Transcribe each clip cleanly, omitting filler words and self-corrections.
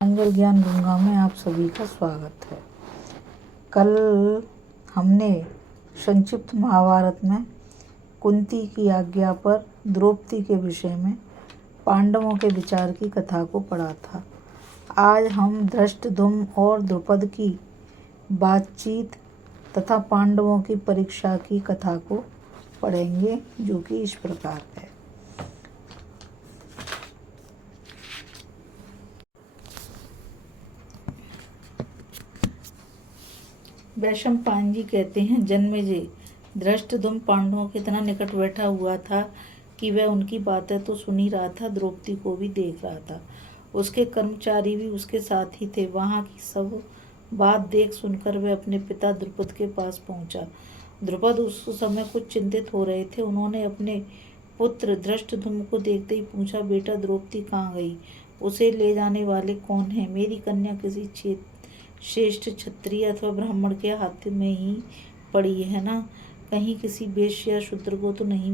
मंगल ज्ञान गंगा में आप सभी का स्वागत है। कल हमने संक्षिप्त महाभारत में कुंती की आज्ञा पर द्रौपदी के विषय में पांडवों के विचार की कथा को पढ़ा था। आज हम धृष्टद्युम्न और द्रुपद की बातचीत तथा पांडवों की परीक्षा की कथा को पढ़ेंगे, जो कि इस प्रकार है। वैशंपायन जी कहते हैं, जन्मेजय धृष्टद्युम्न पांडवों के इतना निकट बैठा हुआ था कि वह उनकी बातें तो सुन ही रहा था, द्रौपदी को भी देख रहा था। उसके कर्मचारी भी उसके साथ ही थे। वहां की सब बात देख सुनकर वह अपने पिता द्रुपद के पास पहुंचा। द्रुपद उस समय कुछ चिंतित हो रहे थे। उन्होंने अपने पुत्र धृष्टद्युम्न को देखते ही पूछा, बेटा द्रौपदी कहाँ गई? उसे ले जाने वाले कौन है? मेरी कन्या किसी श्रेष्ठ क्षत्रिय अथवा ब्राह्मण के हाथ में ही पड़ी है ना? कहीं किसी वेश्य या शूद्र को तो नहीं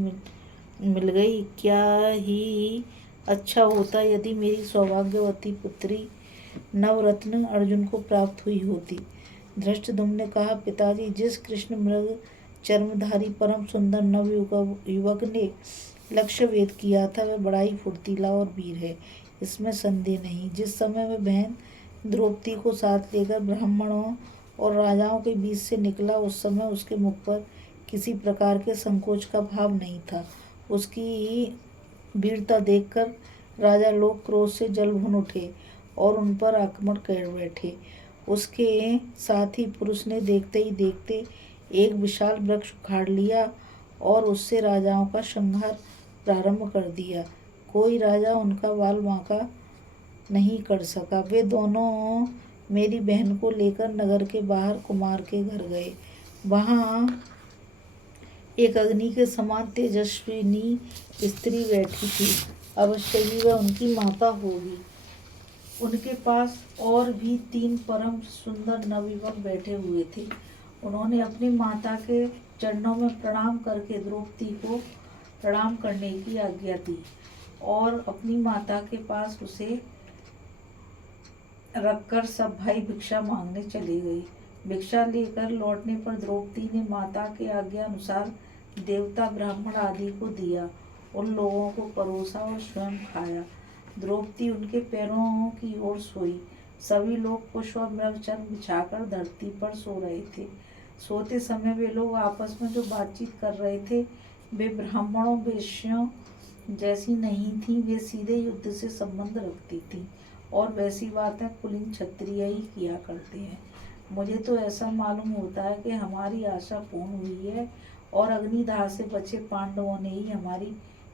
मिल गई? क्या ही अच्छा होता यदि मेरी सौभाग्यवती पुत्री नवरत्न अर्जुन को प्राप्त हुई होती। धृष्टद्युम्न ने कहा, पिताजी, जिस कृष्ण मृग चर्मधारी परम सुंदर नव युवक ने लक्ष्य भेद किया था, वह बड़ा ही फुर्तीला और वीर है, इसमें संदेह नहीं। जिस समय वह बहन द्रौपदी को साथ लेकर ब्राह्मणों और राजाओं के बीच से निकला, उस समय उसके मुख पर किसी प्रकार के संकोच का भाव नहीं था। उसकी वीरता देखकर राजा लोग क्रोध से जल भुन उठे और उन पर आक्रमण कर बैठे। उसके साथी पुरुष ने देखते ही देखते एक विशाल वृक्ष उखाड़ लिया और उससे राजाओं का संहार प्रारंभ कर दिया। कोई राजा उनका बाल बांका नहीं कर सका। वे दोनों मेरी बहन को लेकर नगर के बाहर कुमार के घर गए। वहां एक अग्नि के समान तेजस्विनी स्त्री बैठी थी। अवश्य ही वह उनकी माता होगी। उनके पास और भी 3 परम सुंदर नवयुवक बैठे हुए थे। उन्होंने अपनी माता के चरणों में प्रणाम करके द्रौपदी को प्रणाम करने की आज्ञा दी और अपनी माता के पास उसे रखकर सब भाई भिक्षा मांगने चले गए। भिक्षा लेकर लौटने पर द्रौपदी ने माता के आज्ञा अनुसार देवता ब्राह्मण आदि को दिया, उन लोगों को परोसा और स्वयं खाया। द्रौपदी उनके पैरों की ओर सोई। सभी लोग पुष्प और मृगचर्म बिछाकर धरती पर सो रहे थे। सोते समय वे लोग आपस में जो बातचीत कर रहे थे, वे ब्राह्मणों वेश्यों जैसी नहीं थी। वे सीधे युद्ध से संबंध रखती थी और वैसी बातें कुलीन क्षत्रिय ही किया करते हैं। मुझे तो ऐसा मालूम होता है कि हमारी आशा पूर्ण हुई है और अग्निदाह से बचे पांडवों ने ही हमारी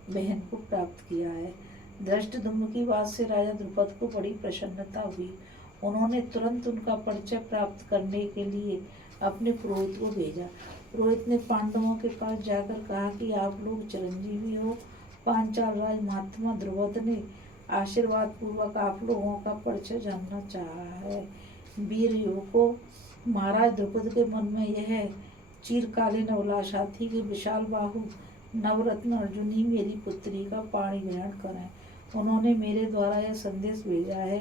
बहन को प्राप्त किया है। धृष्टद्युम्न की बात से राजा द्रुपद को बड़ी प्रसन्नता हुई। उन्होंने तुरंत उनका परिचय प्राप्त करने के लिए अपने पुरोहित को भेजा। पुरोहित ने पांडवों के पास जाकर कहा कि आप लोग चिरंजीवी हो। पांचाल राज महात्मा द्रुपद ने आशीर्वाद पूर्वक आप लोगों का परिचय जानना चाहा है। वीर युवकों, महाराज द्रुपद के मन में यह चिरकालीन अभिलाषा थी कि विशाल बाहु नवरत्न अर्जुन ही मेरी पुत्री का पाणी ग्रहण करें। उन्होंने मेरे द्वारा यह संदेश भेजा है।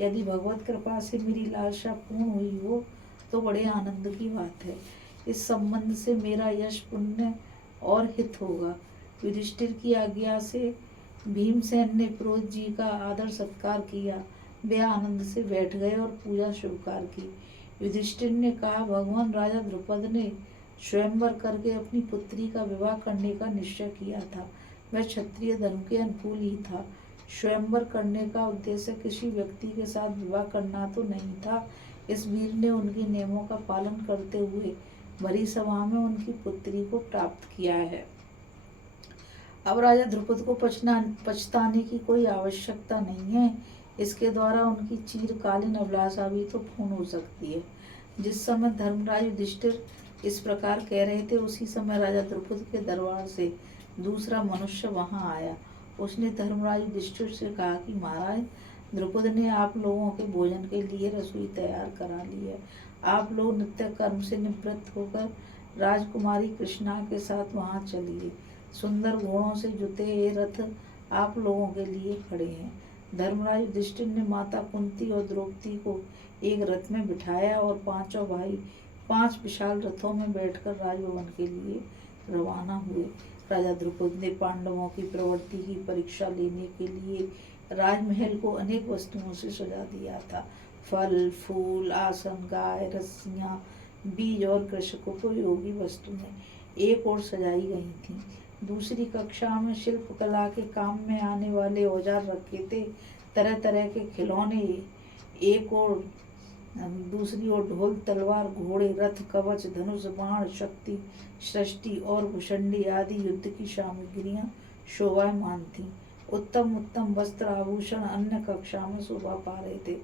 यदि भगवत कृपा से मेरी लालसा पूर्ण हुई हो तो बड़े आनंद की बात है। इस संबंध से मेरा यश पुण्य और हित होगा। युधिष्ठिर की आज्ञा से भीमसेन ने पुरोहित जी का आदर सत्कार किया। वे आनंद से बैठ गए और पूजा स्वीकार की। युधिष्ठिर ने कहा, भगवान राजा द्रुपद ने स्वयंवर करके अपनी पुत्री का विवाह करने का निश्चय किया था। वह क्षत्रिय धर्म के अनुकूल ही था। स्वयंवर करने का उद्देश्य किसी व्यक्ति के साथ विवाह करना तो नहीं था। इस वीर ने उनके नियमों का पालन करते हुए भरी सभा में उनकी पुत्री को प्राप्त किया है। अब राजा द्रुपद को पछताने की कोई आवश्यकता नहीं है। इसके द्वारा उनकी चिरकालीन अभिलाषा भी तो पूर्ण हो सकती है। जिस समय धर्मराज युधिष्ठिर इस प्रकार कह रहे थे, उसी समय राजा द्रुपद के दरबार से दूसरा मनुष्य वहां आया। उसने धर्मराज युधिष्ठिर से कहा कि महाराज, द्रुपद ने आप लोगों के भोजन के लिए रसोई तैयार करा ली है। आप लोग नित्य कर्म से निवृत्त होकर राजकुमारी कृष्णा के साथ वहां चलिए। सुंदर घोड़ों से जुते ये रथ आप लोगों के लिए खड़े हैं। धर्मराज युधिष्ठिर ने माता कुंती और द्रौपदी को एक रथ में बिठाया और पांचों भाई 5 विशाल रथों में बैठकर राजभवन के लिए रवाना हुए। राजा द्रुपद ने पांडवों की प्रवृत्ति की परीक्षा लेने के लिए राजमहल को अनेक वस्तुओं से सजा दिया था। फल, फूल, आसन, गाय, रस्सियां, बीज और कृषकोपयोगी वस्तुएं एक ओर सजाई गई थीं। दूसरी कक्षा में शिल्प कला के काम में आने वाले औजार रखे थे। तरह तरह के खिलौने एक और, दूसरी ओर ढोल, तलवार, घोड़े, रथ, कवच, धनुष, बाण, शक्ति, सृष्टि और भुषंडी आदि युद्ध की सामग्रियां शोभायमान थीं। उत्तम उत्तम वस्त्र आभूषण अन्य कक्षा में शोभा पा रहे थे।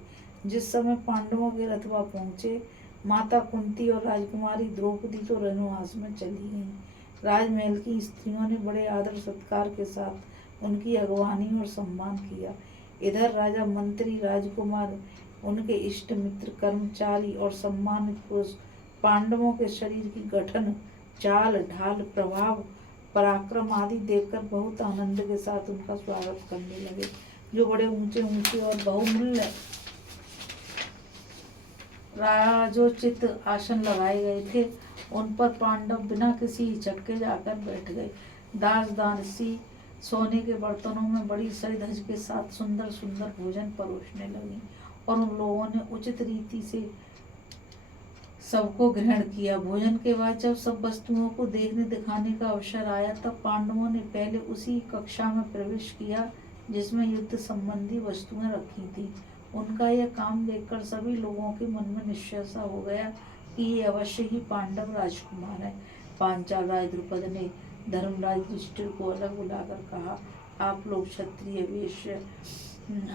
जिस समय पांडवों के रथ वहां पहुंचे, माता कुंती और राजकुमारी द्रौपदी तो रणवास में चली गईं। राजमहल की स्त्रियों ने बड़े आदर सत्कार के साथ उनकी अगवानी और सम्मान किया। इधर राजा, मंत्री, राजकुमार, उनके इष्ट मित्र, कर्मचारी और सम्मानित पुरुष पांडवों के शरीर की गठन, चाल ढाल, प्रभाव, पराक्रम आदि देखकर बहुत आनंद के साथ उनका स्वागत करने लगे। जो बड़े ऊंचे ऊंचे और बहुमूल्य राजोचित आसन लगाए गए थे, उन पर पांडव बिना किसी झटके जाकर बैठ गए। दास दासी सोने के बर्तनों में बड़ी सज धज के साथ सुंदर सुंदर भोजन परोसने लगी और उन लोगों ने उचित रीति से सबको ग्रहण किया। भोजन के बाद जब सब वस्तुओं को देखने दिखाने का अवसर आया, तब पांडवों ने पहले उसी कक्षा में प्रवेश किया जिसमें युद्ध संबंधी वस्तुएं रखी थी। उनका यह काम देखकर सभी लोगों के मन में निश्चय सा हो गया कि ये अवश्य ही पांडव राजकुमार हैं। पांचाल राज द्रुपद ने धर्मराज युधिष्ठिर को अलग बुलाकर कहा, आप लोग क्षत्रिय, वैश्य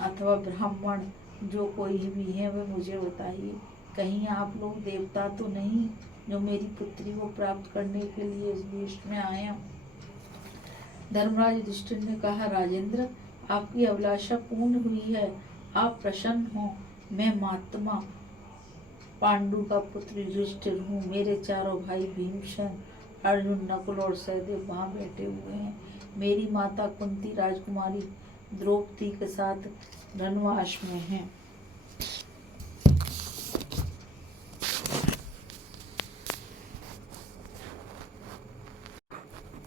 अथवा ब्राह्मण जो कोई भी हैं वे मुझे बताइए। कहीं आप लोग देवता तो नहीं जो मेरी पुत्री को प्राप्त करने के लिए इस देश में आए हों? धर्मराज युधिष्ठिर ने कहा, राजेंद्र, आपकी अभिलाषा पूर्ण हुई है, आप प्रसन्न हो। मैं महात्मा पांडु का पुत्र युधिष्ठिर हूँ। मेरे चारों भाई भीमसेन, अर्जुन, नकुल और सहदेव वहाँ बैठे हुए हैं। मेरी माता कुंती राजकुमारी द्रौपदी के साथ रणवास में है।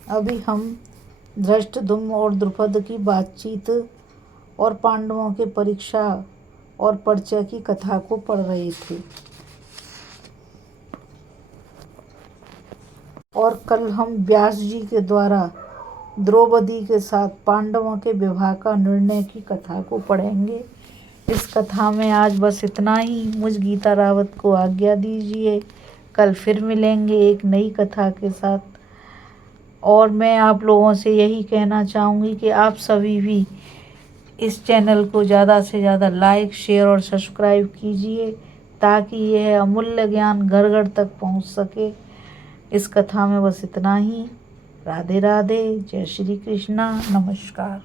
अभी हम धृष्टद्युम्न और द्रुपद की बातचीत और पांडवों के परीक्षा और परिचय की कथा को पढ़ रहे थे और कल हम व्यास जी के द्वारा द्रौपदी के साथ पांडवों के विवाह का निर्णय की कथा को पढ़ेंगे। इस कथा में आज बस इतना ही। मुझ गीता रावत को आज्ञा दीजिए। कल फिर मिलेंगे एक नई कथा के साथ। और मैं आप लोगों से यही कहना चाहूँगी कि आप सभी भी इस चैनल को ज़्यादा से ज़्यादा लाइक, शेयर और सब्सक्राइब कीजिए ताकि यह अमूल्य ज्ञान घर घर तक पहुँच सके। इस कथा में बस इतना ही। राधे राधे, जय श्री कृष्णा, नमस्कार।